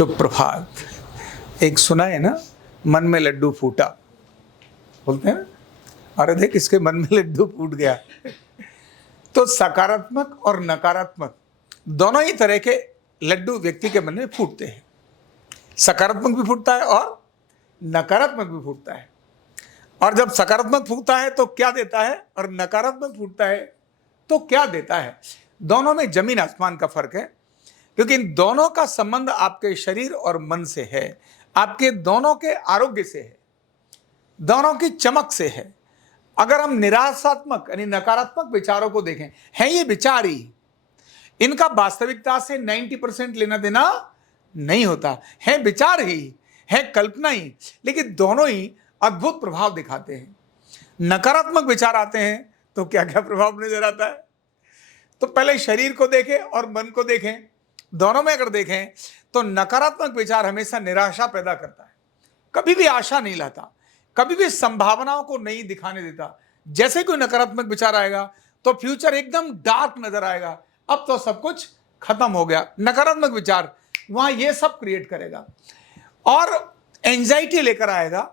शुभ प्रभात। एक सुना है ना, मन में लड्डू फूटा, बोलते हैं ना, अरे देख इसके मन में लड्डू फूट गया। तो सकारात्मक और नकारात्मक दोनों ही तरह के लड्डू व्यक्ति के मन में फूटते हैं। सकारात्मक भी फूटता है और नकारात्मक भी फूटता है। और जब सकारात्मक फूटता है तो क्या देता है, और नकारात्मक फूटता है तो क्या देता है। दोनों में जमीन आसमान का फर्क है, क्योंकि इन दोनों का संबंध आपके शरीर और मन से है, आपके दोनों के आरोग्य से है, दोनों की चमक से है। अगर हम निराशात्मक यानी नकारात्मक विचारों को देखें, हैं ये विचार ही, इनका वास्तविकता से 90% लेना देना नहीं होता, है विचार ही, है कल्पना ही, लेकिन दोनों ही अद्भुत प्रभाव दिखाते हैं। नकारात्मक विचार आते हैं तो क्या क्या प्रभाव नजर आता है। तो पहले शरीर को देखें और मन को देखें, दोनों में अगर देखें तो नकारात्मक विचार हमेशा निराशा पैदा करता है, कभी भी आशा नहीं लाता, कभी भी संभावनाओं को नहीं दिखाने देता। जैसे कोई नकारात्मक विचार आएगा तो फ्यूचर एकदम डार्क नजर आएगा, अब तो सब कुछ खत्म हो गया। नकारात्मक विचार वहां ये सब क्रिएट करेगा और एंजाइटी लेकर आएगा।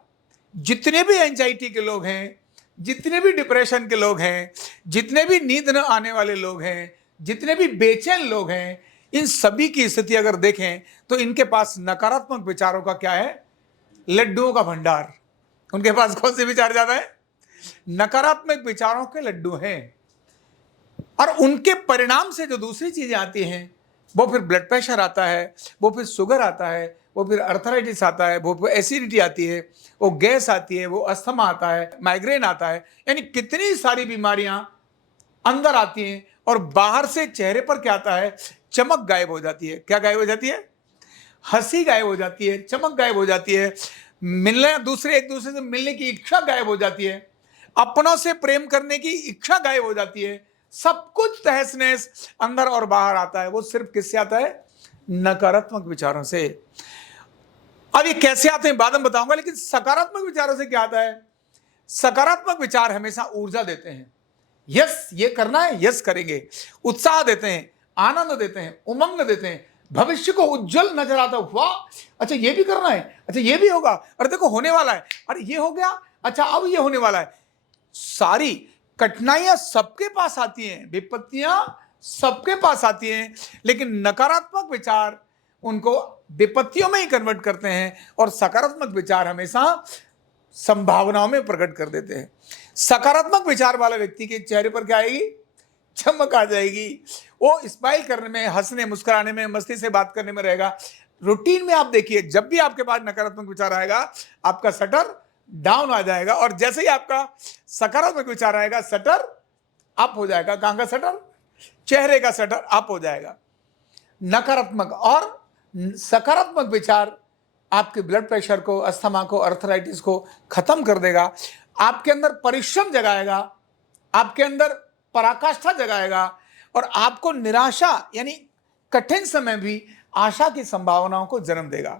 जितने भी एंजाइटी के लोग हैं, जितने भी डिप्रेशन के लोग हैं, जितने भी नींद न आने वाले लोग हैं, जितने भी बेचैन लोग हैं, इन सभी की स्थिति अगर देखें तो इनके पास नकारात्मक विचारों का क्या है, लड्डुओं का भंडार। उनके पास कौन से विचार ज्यादा है, नकारात्मक विचारों के लड्डू हैं। और उनके परिणाम से जो दूसरी चीजें आती हैं, वो फिर ब्लड प्रेशर आता है, वो फिर शुगर आता है, वो फिर अर्थराइटिस आता है, वो फिर एसिडिटी आती है, वो गैस आती है, वो अस्थमा आता है, माइग्रेन आता है। यानी कितनी सारी बीमारियां अंदर आती हैं और बाहर से चेहरे पर क्या आता है, चमक गायब हो जाती है। क्या गायब हो जाती है, हंसी गायब हो जाती है, चमक गायब हो जाती है, मिलने एक दूसरे से मिलने की इच्छा गायब हो जाती है, अपनों से प्रेम करने की इच्छा गायब हो जाती है। सब कुछ तहस नहस अंदर और बाहर आता है। वो सिर्फ किससे आता है, नकारात्मक विचारों से। अब ये कैसे आते हैं बाद में बताऊंगा, लेकिन सकारात्मक विचारों से क्या आता है, सकारात्मक विचार हमेशा ऊर्जा देते हैं। यस ये करना है, यस करेंगे, उत्साह देते हैं, आनंद देते हैं, उमंग देते हैं, भविष्य को उज्जवल नजर आता है। वाह अच्छा ये भी करना है, अच्छा ये भी होगा, अरे देखो होने वाला है, अरे ये हो गया, अच्छा अब ये होने वाला है। सारी कठिनाइयां सबके पास आती हैं, विपत्तियां सबके पास आती हैं, लेकिन नकारात्मक विचार उनको विपत्तियों में ही कन्वर्ट करते हैं और सकारात्मक विचार हमेशा संभावनाओं में प्रकट कर देते हैं। सकारात्मक विचार वाला व्यक्ति के चेहरे पर क्या आएगी, चमक आ जाएगी। वो स्माइल करने में, हंसने मुस्कुराने में, मस्ती से बात करने में रहेगा। रूटीन में आप देखिए, जब भी आपके पास नकारात्मक विचार आएगा आपका शटर डाउन आ जाएगा, और जैसे ही आपका सकारात्मक विचार आएगा शटर अप हो जाएगा। कहां का शटर, चेहरे का शटर अप हो जाएगा। नकारात्मक और सकारात्मक विचार आपके ब्लड प्रेशर को, अस्थमा को, अर्थराइटिस को खत्म कर देगा। आपके अंदर परिश्रम जगाएगा, आपके अंदर पराकाष्ठा जगाएगा, और आपको निराशा यानी कठिन समय भी आशा की संभावनाओं को जन्म देगा।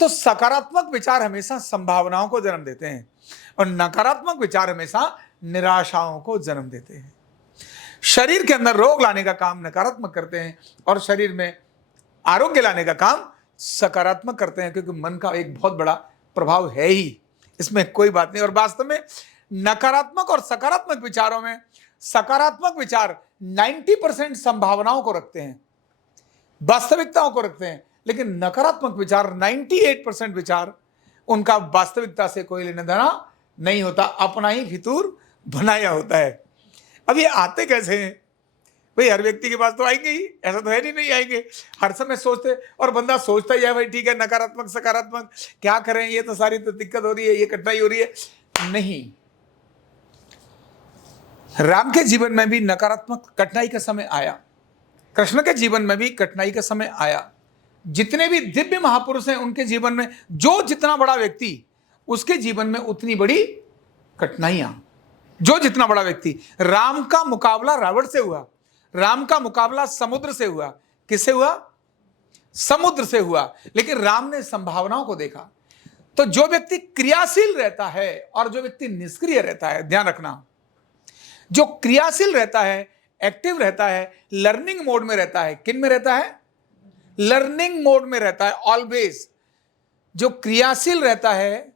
तो सकारात्मक विचार हमेशा संभावनाओं को जन्म देते हैं और नकारात्मक विचार हमेशा निराशाओं को जन्म देते हैं। शरीर के अंदर रोग लाने का काम नकारात्मक करते हैं और शरीर में आरोग्य लाने का काम सकारात्मक करते हैं, क्योंकि मन का एक बहुत बड़ा प्रभाव है ही, इसमें कोई बात नहीं। और वास्तव में नकारात्मक और सकारात्मक विचारों में सकारात्मक विचार 90% संभावनाओं को रखते हैं, वास्तविकताओं को रखते हैं, लेकिन नकारात्मक विचार 98% विचार उनका वास्तविकता से कोई लेना देना नहीं होता, अपना ही फितूर बनाया होता है। अब ये आते कैसे हैं भाई, हर व्यक्ति के पास तो आएंगे ही, ऐसा तो है नहीं आएंगे। हर समय सोचते, और बंदा सोचता ही है भाई ठीक है नकारात्मक सकारात्मक क्या करें, ये तो सारी तो दिक्कत हो रही है, ये कठिनाई हो रही है। नहीं, राम के जीवन में भी नकारात्मक कठिनाई का समय आया, कृष्ण के जीवन में भी कठिनाई का समय आया। जितने भी दिव्य महापुरुष हैं उनके जीवन में जो जितना बड़ा व्यक्ति, उसके जीवन में उतनी बड़ी कठिनाइयां। जो जितना बड़ा व्यक्ति, राम का मुकाबला रावण से हुआ, राम का मुकाबला समुद्र से हुआ। किससे हुआ, समुद्र से हुआ, लेकिन राम ने संभावनाओं को देखा। तो जो व्यक्ति क्रियाशील रहता है और जो व्यक्ति निष्क्रिय रहता है, ध्यान रखना, जो क्रियाशील रहता है, एक्टिव रहता है, लर्निंग मोड में रहता है, किन में रहता है, लर्निंग मोड में रहता है ऑलवेज, जो क्रियाशील रहता है,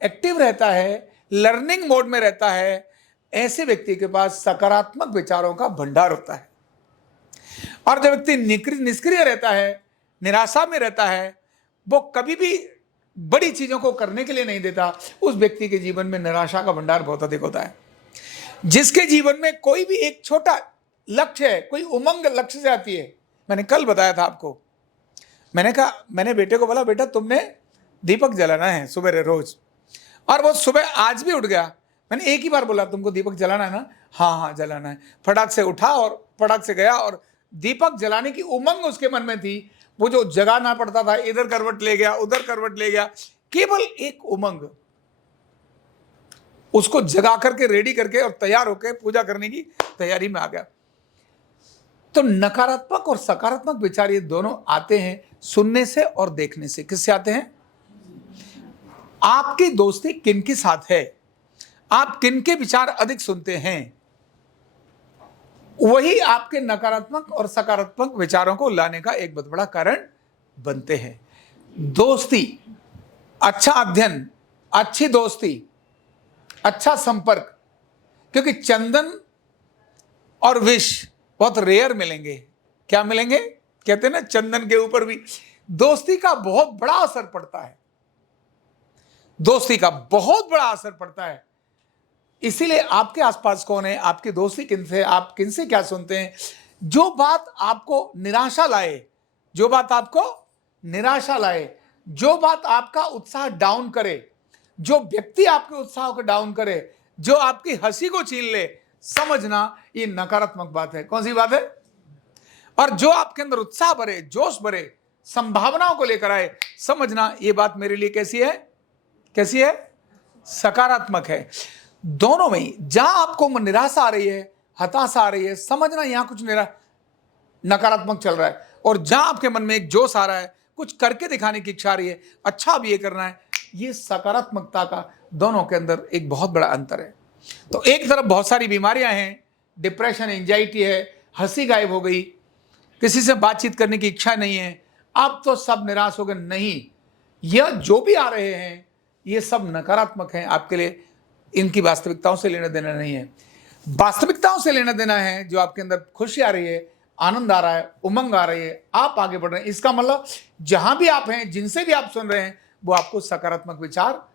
एक्टिव रहता है, लर्निंग मोड में रहता है, ऐसे व्यक्ति के पास सकारात्मक विचारों का भंडार होता है। और जो व्यक्ति निष्क्रिय रहता है, निराशा में रहता है, वो कभी भी बड़ी चीजों को करने के लिए नहीं देता, उस व्यक्ति के जीवन में निराशा का भंडार बहुत अधिक होता है। जिसके जीवन में कोई भी एक छोटा लक्ष्य है, कोई उमंग लक्ष्य से आती है, मैंने कल बताया था आपको, मैंने कहा, मैंने बेटे को बोला, बेटा तुमने दीपक जलाना है सुबह रोज, और वो सुबह आज भी उठ गया। मैंने एक ही बार बोला, तुमको दीपक जलाना है ना? हाँ हाँ जलाना है। फटाक से उठा और फटाक से गया, और दीपक जलाने की उमंग उसके मन में थी। वो जो जगाना पड़ता था, इधर करवट ले गया, उधर करवट ले गया, केवल एक उमंग, उसको जगा करके रेडी करके और तैयार होकर पूजा करने की तैयारी में आ गया। तो नकारात्मक और सकारात्मक विचार ये दोनों आते हैं सुनने से और देखने से। किससे आते हैं? आपकी दोस्ती किनके साथ है, आप किनके विचार अधिक सुनते हैं, वही आपके नकारात्मक और सकारात्मक विचारों को लाने का एक बहुत बड़ा कारण बनते हैं। दोस्ती, अच्छा अध्ययन, अच्छी दोस्ती, अच्छा संपर्क, क्योंकि चंदन और विष बहुत रेयर मिलेंगे। क्या मिलेंगे? कहते हैं ना, चंदन के ऊपर भी दोस्ती का बहुत बड़ा असर पड़ता है, दोस्ती का बहुत बड़ा असर पड़ता है। इसीलिए आपके आसपास कौन है, आपकी दोस्ती किनसे, आप किनसे क्या सुनते हैं। जो बात आपको निराशा लाए, जो बात आपको निराशा लाए, जो बात आपका उत्साह डाउन करे, जो व्यक्ति आपके उत्साह को डाउन करे, जो आपकी हंसी को छीन ले, समझना ये नकारात्मक बात है। कौन सी बात है? और जो आपके अंदर उत्साह भरे, जोश भरे, संभावनाओं को लेकर आए, समझना ये बात मेरे लिए कैसी है? कैसी है? सकारात्मक है। दोनों में जहां आपको निराशा आ रही है, हताशा आ रही है, समझना यहां कुछ नकारात्मक चल रहा है, और जहां आपके मन में एक जोश आ रहा है, कुछ करके दिखाने की इच्छा आ रही है, अच्छा भी ये करना है, ये सकारात्मकता का दोनों के अंदर एक बहुत बड़ा अंतर है। तो एक तरफ बहुत सारी बीमारियां हैं, डिप्रेशन, एंजाइटी है, हंसी गायब हो गई, किसी से बातचीत करने की इच्छा नहीं है, अब तो सब निराश हो गए। नहीं, यह जो भी आ रहे हैं ये सब नकारात्मक हैं आपके लिए, इनकी वास्तविकताओं से लेना देना नहीं है। वास्तविकताओं से लेना देना है जो आपके अंदर खुशी आ रही है, आनंद आ रहा है, उमंग आ रही है, आप आगे बढ़ रहे हैं। इसका मतलब जहां भी आप हैं, जिनसे भी आप सुन रहे हैं, वो आपको सकारात्मक विचार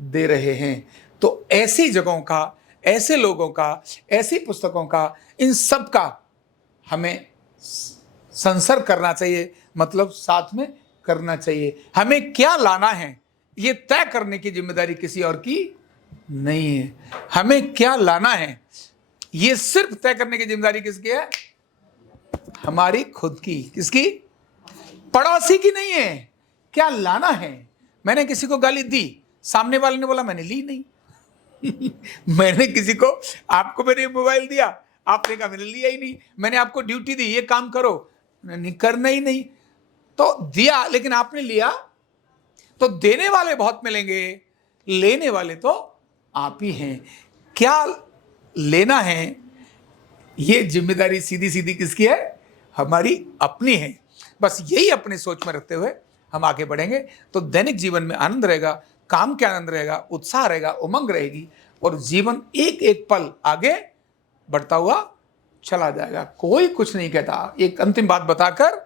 दे रहे हैं। तो ऐसी जगहों का, ऐसे लोगों का, ऐसी पुस्तकों का, इन सब का हमें संसर्ग करना चाहिए, मतलब साथ में करना चाहिए। हमें क्या लाना है ये तय करने की जिम्मेदारी किसी और की नहीं है। हमें क्या लाना है ये सिर्फ तय करने की जिम्मेदारी किसकी है? हमारी खुद की। किसकी? पड़ोसी की नहीं है। क्या लाना है? मैंने किसी को गाली दी, सामने वाले ने बोला मैंने ली नहीं। मैंने किसी को, आपको मैंने मोबाइल दिया, आपने कहा मैंने लिया ही नहीं। मैंने आपको ड्यूटी दी, ये काम करो, करना ही नहीं। तो दिया, लेकिन आपने लिया। तो देने वाले बहुत मिलेंगे, लेने वाले तो आप ही हैं। क्या लेना है ये जिम्मेदारी सीधी सीधी किसकी है? हमारी अपनी है। बस यही अपने सोच में रखते हुए हम आगे बढ़ेंगे तो दैनिक जीवन में आनंद रहेगा, काम के आनंद रहेगा, उत्साह रहेगा, उमंग रहेगी, और जीवन एक एक पल आगे बढ़ता हुआ चला जाएगा। कोई कुछ नहीं कहता। एक अंतिम बात बताकर,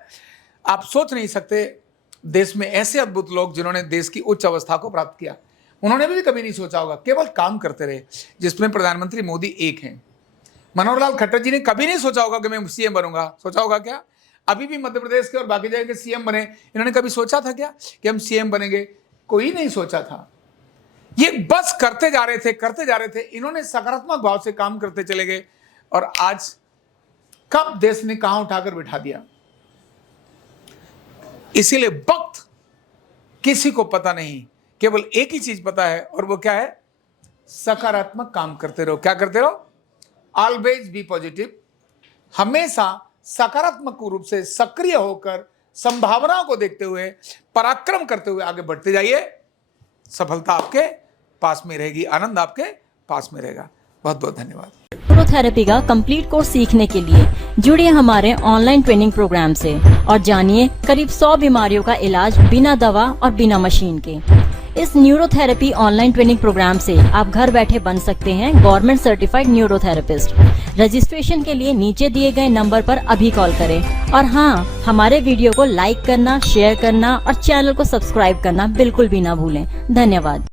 आप सोच नहीं सकते, देश में ऐसे अद्भुत लोग जिन्होंने देश की उच्च अवस्था को प्राप्त किया, उन्होंने भी कभी नहीं सोचा होगा, केवल काम करते रहे, जिसमें प्रधानमंत्री मोदी एक हैं। मनोहर लाल खट्टर जी ने कभी नहीं सोचा होगा कि मैं सीएम बनूंगा। सोचा होगा क्या? अभी भी मध्य प्रदेश के और बाकी जगह के सीएम बने, इन्होंने कभी सोचा था क्या कि हम सीएम बनेंगे? कोई नहीं सोचा था। ये बस करते जा रहे थे, करते जा रहे थे। इन्होंने सकारात्मक भाव से काम करते चले गए, और आज कब देश ने कहां उठाकर बिठा दिया। इसीलिए वक्त किसी को पता नहीं, केवल एक ही चीज पता है, और वो क्या है? सकारात्मक काम करते रहो। क्या करते रहो? Always be positive. हमेशा सकारात्मक रूप से सक्रिय होकर, संभावनाओं को देखते हुए, पराक्रम करते हुए आगे बढ़ते जाइए। सफलता आपके पास में रहेगी, आनंद आपके पास में रहेगा। बहुत बहुत धन्यवाद। न्यूरोथेरेपी का कंप्लीट कोर्स सीखने के लिए जुड़िए हमारे ऑनलाइन ट्रेनिंग प्रोग्राम से और जानिए करीब 100 बीमारियों का इलाज बिना दवा और बिना मशीन के। इस न्यूरोथेरेपी ऑनलाइन ट्रेनिंग प्रोग्राम से आप घर बैठे बन सकते हैं गवर्नमेंट सर्टिफाइड न्यूरोथेरेपिस्ट। रजिस्ट्रेशन के लिए नीचे दिए गए नंबर पर अभी कॉल करें और हाँ, हमारे वीडियो को लाइक करना, शेयर करना और चैनल को सब्सक्राइब करना बिल्कुल भी ना भूलें। धन्यवाद।